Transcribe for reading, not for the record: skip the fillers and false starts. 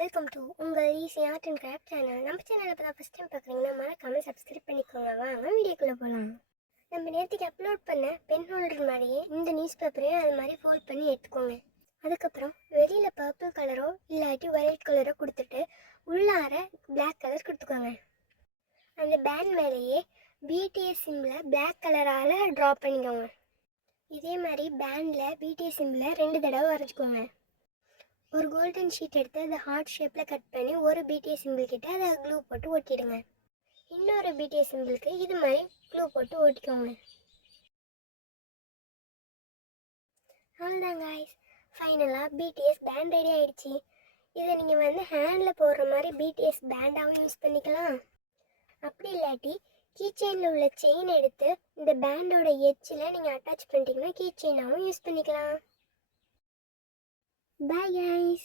Welcome to உங்கள் easy art and craft channel. நம்ம சேனலை இப்போ தான் ஃபஸ்ட் டைம் பார்க்குறீங்கன்னா மறக்காமல் சப்ஸ்கிரைப் பண்ணிக்கோங்க. வாங்க வீடியோக்குள்ளே போகலாம். நம்ம நேற்றுக்கு அப்லோட் பண்ண பென் ஹோல்டர் மாதிரியே இந்த நியூஸ் பேப்பரையும் அது மாதிரி ஃபோல்ட் பண்ணி எடுத்துக்கோங்க. அதுக்கப்புறம் வெளியில் பர்பிள் கலரோ இல்லாட்டி ஒயிட் கலரோ கொடுத்துட்டு உள்ளார பிளாக் கலர் கொடுத்துக்கோங்க. அந்த பேண்ட் மேலேயே பிடிஎஸ் சிம்பிளை பிளாக் கலரால் ட்ரா பண்ணிக்கோங்க. இதே மாதிரி பேண்டில் பிடிஎஸ் சிம்பிளை 2 தடவை வரைச்சிக்கோங்க. ஒரு கோல்டன் ஷீட் எடுத்து அதை ஹார்ட் ஷேப்பில் கட் பண்ணி ஒரு பிடிஎஸ் சிம்பிள் கிட்ட அதை க்ளூ போட்டு ஒட்டிடுங்க. இன்னொரு பிடிஎஸ் சிம்பிளுக்கு இது மாதிரி க்ளூ போட்டு ஒட்டிக்கோங்க. அவ்வளோதான் காய்ஸ், ஃபைனலாக பிடிஎஸ் பேண்ட் ரெடி ஆகிடுச்சு. இதை நீங்கள் ஹேண்டில் போடுற மாதிரி பிடிஎஸ் பேண்டாகவும் யூஸ் பண்ணிக்கலாம். அப்படி இல்லாட்டி கீ செயினில் உள்ள செயின் எடுத்து இந்த பேண்டோட எட்ஜில் நீங்கள் அட்டாச் பண்ணிட்டீங்கன்னா கீ செயினாகவும் யூஸ் பண்ணிக்கலாம். Bye guys.